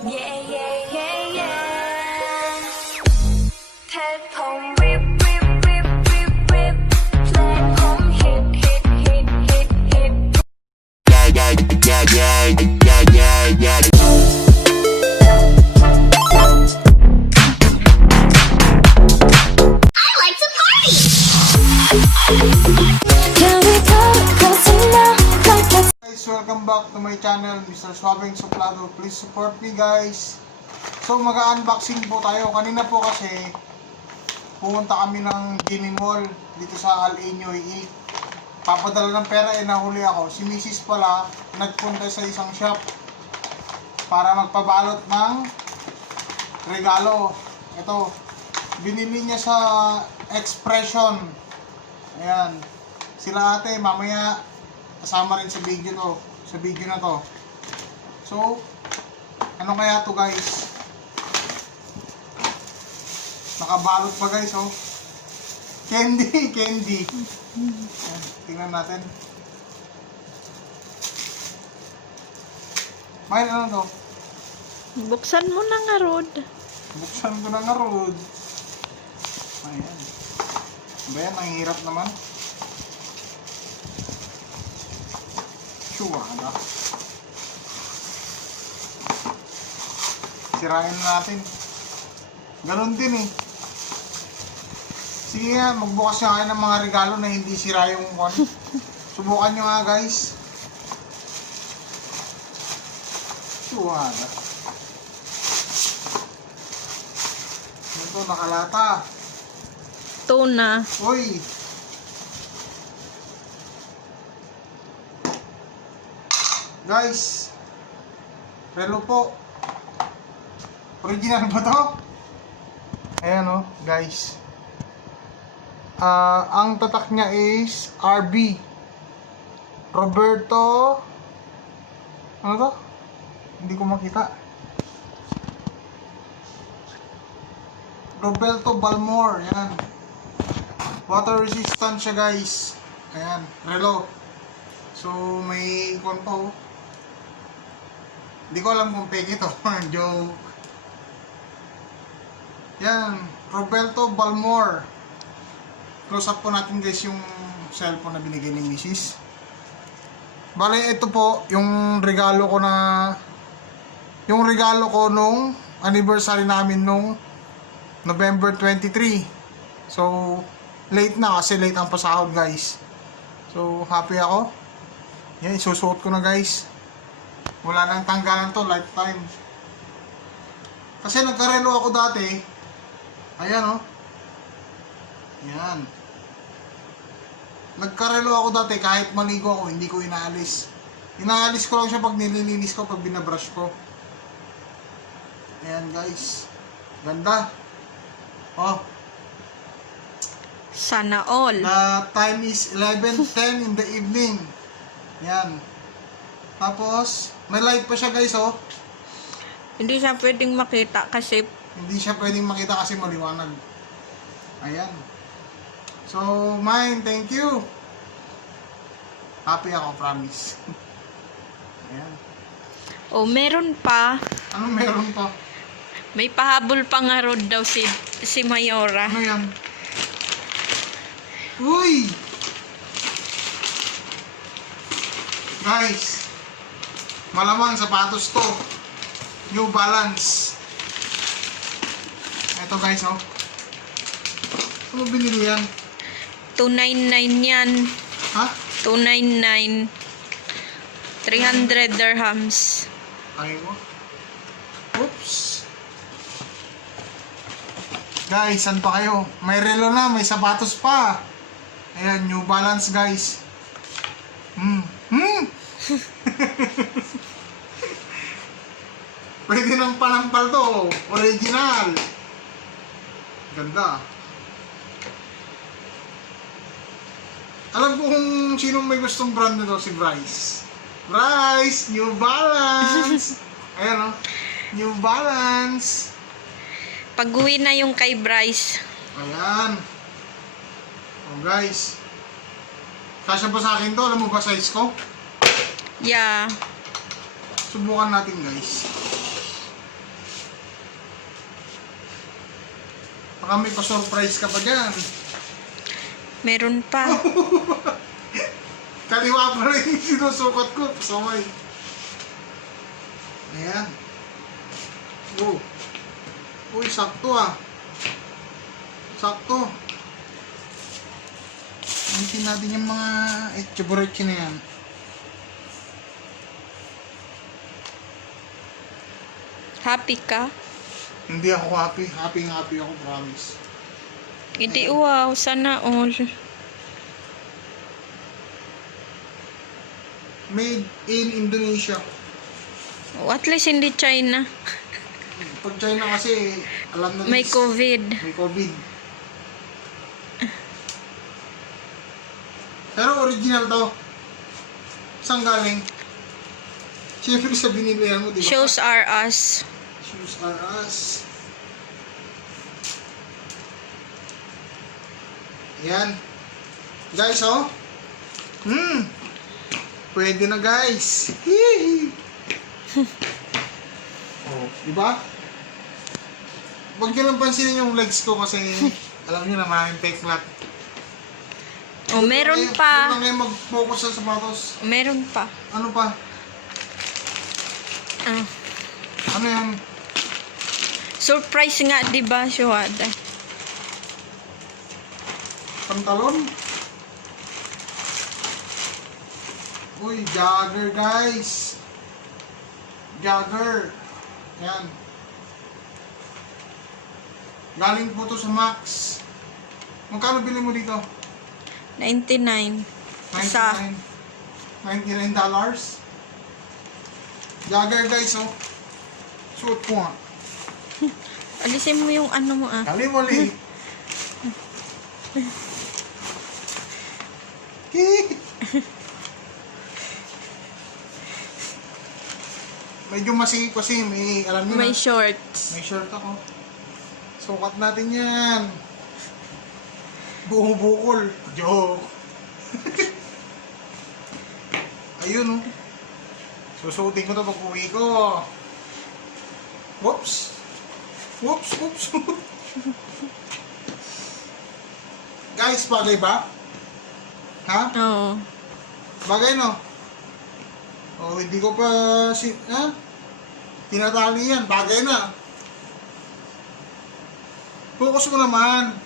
Yeah, yeah, yeah, yeah. Telephone rip, rip, rip, rip, rip. Telephone hit, hit, hit, hit, hit. Yeah, yeah, yeah, yeah, yeah, yeah, yeah. I like to party. Can we come closer now? Like let's Guys, welcome back to my channel, Mr. Swabengsuplado. Please support me, guys. So, mag-unboxing po tayo. Kanina po kasi pumunta kami ng gaming mall dito sa Al-Ain, UAE. Papadala ng pera, nahuli ako. Si Mrs. pala nagpunta sa isang shop para magpabalot ng regalo. Ito, binili niya sa Expression. Ayan. Sila ate, mamaya kasama rin sa video to, sa video na to. So, ano kaya to, guys? Nakabalot pa, guys, oh. Candy, candy. Ayan, tingnan natin. May ano to? Buksan mo na nga, Rod. Buksan ko na nga, Rod. Ayan. Bayan, ang hirap naman. Suwada. Sirain na natin. Ganon din eh. Sige nga, magbukas nyo kayo ng mga regalo na hindi sira yung one. Subukan nyo nga, guys. Suwada. Ito, nakalata. Tuna. Uy! Guys, relo po. Original ba to? Ayan o, guys. Ang tatak niya is RB. Roberto. Ano to? Hindi ko makita. Roberto Balmore. Ayan. Water resistant siya, guys. Ayan, relo. So, may ikon pa oh. Hindi ko alam kung peke ito. Joke. Yan. Roberto Balmore. Close up po natin, guys, yung cellphone na binigay ni Mrs. Bale, ito po yung regalo ko na nung anniversary namin nung November 23. So, late na kasi late ang pasahod, guys. So, happy ako. Yan, isusuot ko na, guys. Wala nang tanggalan to, lifetime. Kasi nagkarelo ako dati. Ayan, oh. Yan. Nagkarelo ako dati kahit maligo ako, hindi ko inaalis. Inaalis ko lang siya pag nililinis ko, pag binabrush ko. Ayan, guys. Ganda. Oh. Sana all. The time is 11:10 in the evening. Yan. Tapos, may light pa siya, guys, oh. Hindi siya pwedeng makita kasi Hindi siya pwedeng makita kasi maliwanag. Ayan. So, mine, thank you. Happy ako, promise. Ayan. oh, meron pa. Ano meron pa? May pahabol pa nga, Rod, daw si Mayora. Ano yan? Uy! Guys, malamang sapatos to. New Balance. Ito, guys, oh. Ano binili yan? 299 yan. Ha? 299. 300 dirhams. Ay mo. Oops. Guys, saan pa kayo? May relo na, may sapatos pa. Ayan, New Balance, guys. Pwede ng panampal to. Original. Ganda. Alam ko kung sinong may gustong brand nito, si Bryce. Bryce, New Balance. Ayan, oh. New Balance. Pag-uwi na yung kay Bryce. Ayan. Oh, guys. Kasya ba sa akin to? Alam mo ba size ko? Yeah. Subukan natin, guys. Baka may pa-surprise ka pa dyan. Meron pa. Kaliwa pa rin yung sinusukat ko. Pasaway. Ayan. Oh. Uy, sakto ah. Sakto. Hintin natin yung mga etcheboroche na yan. Happy ka? Hindi ako happy. Happy ako, promise. Hindi, wow. Sana all. Made in Indonesia. Oh, at least hindi China. Pag China kasi, alam na May this. COVID. May COVID. Pero original to. Saan galing? Siyempre sa binilihan mo, di ba? Shows are us. Shoes are us. Ayan. Guys, oh. Pwede na, guys. Hihi. Oh, di ba? Huwag nyo lang pansinin yung legs ko kasi alam nyo na maraming fake flat. Oh, meron pa. Huwag lang kayo mag-focus sa sapatos. Meron pa. Ano pa? Ah. Ano yan? Surprise nga, di ba, Shuhada? Pantalon? Uy, jogger guys. Jogger. Yan. Galing po to sa Max. Magkano bili mo dito? 99. Isa. $99. Jogger guys, oh. Suot ko nga. Alisin mo yung ano mo, ah. Mali. Medyo masikip kasi may, alam niyo May na, shorts. may short ako. Sukat natin yan. Buong bukol. Joke. Ayun, oh. Susuotin ko to pag uwi ko. Whoops. Guys, bagay ba? Ha? Oo. Bagay, no? Oh, hindi ko pa tinatali yan. Bagay na. Focus mo naman.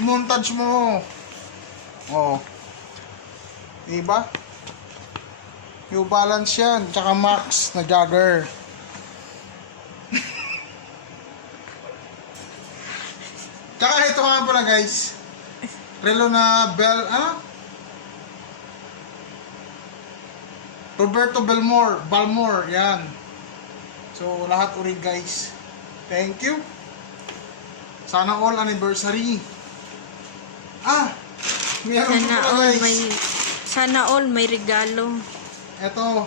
I-montage mo. Oh. Diba? New Balance yan. Tsaka Max na jogger. Tsaka ito nga pala guys. Relo na Roberto Balmore, yan. So, lahat ulit guys. Thank you. Sana all anniversary. Meron Sana pa all guys. sana all may regalo. Eto.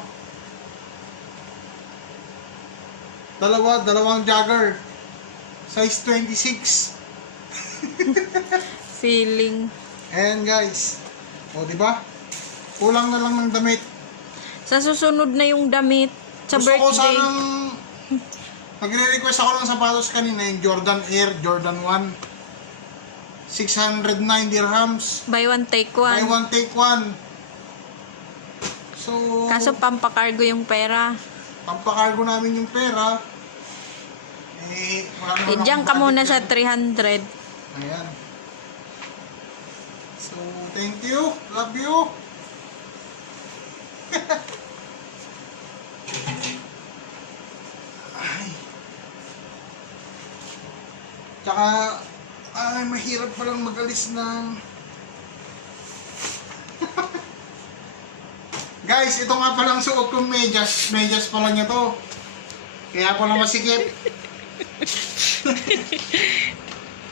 Dalawang jogger. Size 26. Feeling. Ayan guys. O, di ba? Kulang na lang ng damit. Sa susunod na yung damit. Sa Gusto ko birthday. sanang magre-request ako ng sapatos kanina, yung Jordan Air, Jordan 1. 609 dirhams. Buy one, take Buy one. one, take one. So, Kaso pampakargo yung pera. pampakargo namin yung pera. Wala naman Diyan akong ka muna budget sa yan. 300. Ayan. So, thank you. Love you. Ay. Tsaka, mahirap palang mag-alis ng... Guys, ito nga palang suot kong medyas. Medyas pala niya to. Kaya pala masikip.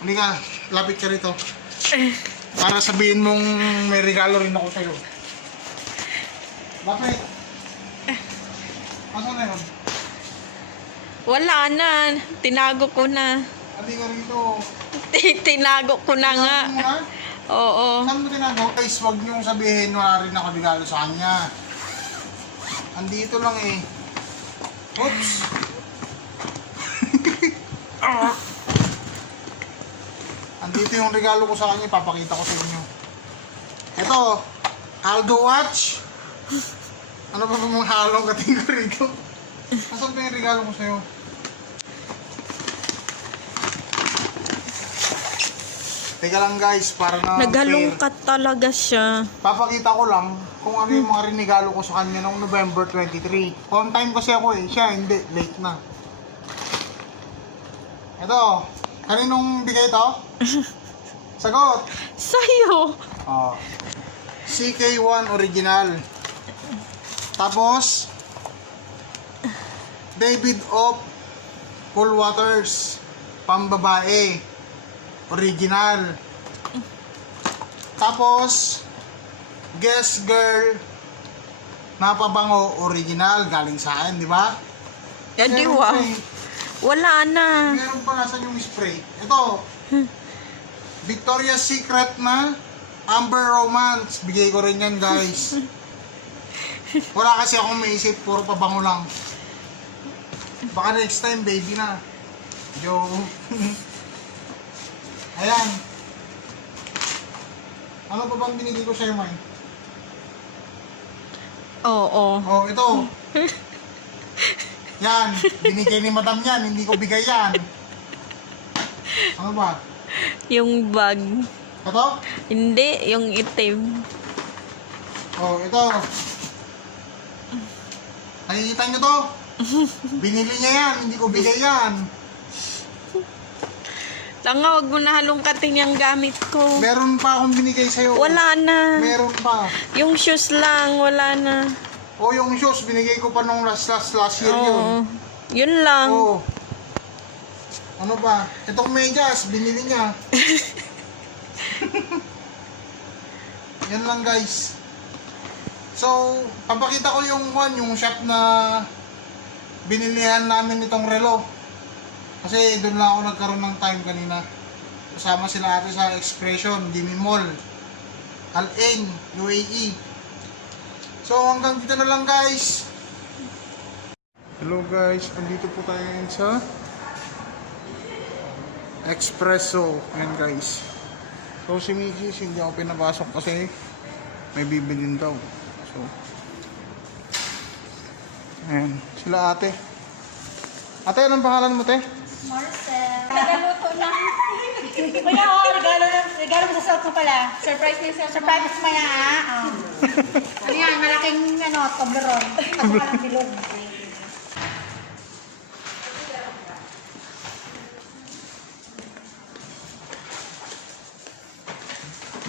Hindi ka, lapit ka rito. Para sabihin mong may regalo rin ako sa'yo. Bakit? Asan na yun? Wala na. Tinago ko na. Hindi ka rito. Tinago ko na nga. Saan mo na? Oo. Saan mo tinago? Guys, huwag niyong sabihin wala rin ako regalo sa kanya. Andito lang eh. Oops. Dito yung regalo ko sa kanya, papakita ko sa inyo. Ito, Aldo Watch. Ano ba mga halong kategori ko? Nasaan pa yung regalo ko sa'yo? Teka lang guys, para na Naghalongkat talaga siya. papakita ko lang kung ano yung mga rinegalo ko sa kanya noong November 23. On time kasi ako eh, siya hindi, late na. Ito, kaninong bigay ito? Sagot! Sa'yo. Oh. CK1 original. Tapos David of Cool Waters, pambabae, original. Tapos Guess Girl na pabango, original, galing sa akin, di ba? Hindi, Meron wow. pa eh. Wala na. Meron pa nasa yung spray. Ito, Victoria's Secret na Amber Romance. Bigay ko rin yan, guys. Wala kasi akong maisip, puro pabango lang. Baka next time, baby na. Joke. Ayan. Ano pa bang binigay ko sa'yo, May? Oo. Oh, ito. Yan, binigay ni madam yan, hindi ko bigay yan. Ano ba? Yung bag. Ito? Hindi, yung itim. Oh, ito. Nakikita nyo to? Binili niya yan, hindi ko bigay yan. Tanga, wag mo na halongkatin yung gamit ko. Meron pa akong binigay sa'yo. Wala na. Meron pa. Yung shoes lang, wala na. O yung shoes, binigay ko pa nung last year yun. Oo. Yun lang. Oo. Ano ba? Itong medyas, binili niya. Yan lang guys. So, papakita ko yung shop na binilihan namin itong relo. Kasi doon lang ako nagkaroon ng time kanina. Kasama sila ate sa Expression, Jimmy Mall, Al Ain, UAE. So hanggang dito na lang guys. Hello guys, andito po tayo ngayon sa Espresso. Ayan guys. So si Mrs. hindi ako pinapasok kasi may bibilin daw. So ayan, sila ate. Ate, anong pangalan mo te? Marcel. Nagaluto lang. Kuya, regalo mo sa suot mo pala. Surprise niya siya. Surprise mo maya, Ano yan, malaking, Toblerone. Tapos ka ng bilog.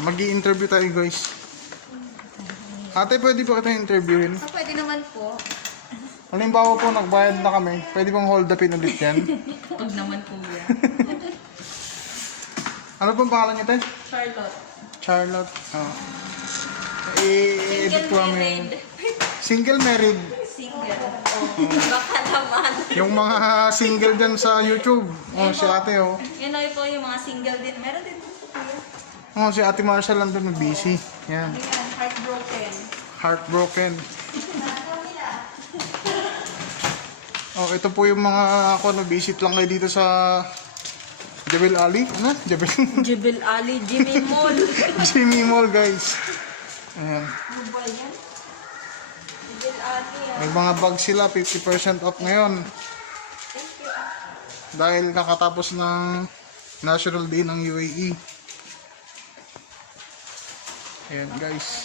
Mag-i-interview tayo guys. Ate, pwede pa kita interviewin? Pwede naman po. Halimbawa po, nagbayad na kami. Pwede bang hold upin ulit yan? Huwag naman po yan. Ano pong pangalan niyo, te? Charlotte. Charlotte. Oh. I-edit ko kami. Single married. Single. Baka naman. Yung mga single dyan sa YouTube. Oh, si ate, oh. Yun na po yung mga single din. Meron din po kuya. Oh, si ate Marshall lang doon, busy. Yan. Ayan, heartbroken. Heartbroken. Oh, ito po yung mga visit lang kayo dito sa Jebel Ali. Ano? Jebel Ali, Jimmy Mall. Jimmy Mall, guys. Ayan. Ano ba yan? Jebel Ali. May mga bag sila, 50% off ngayon. Dahil kakatapos ng National Day ng UAE. Ayan, guys.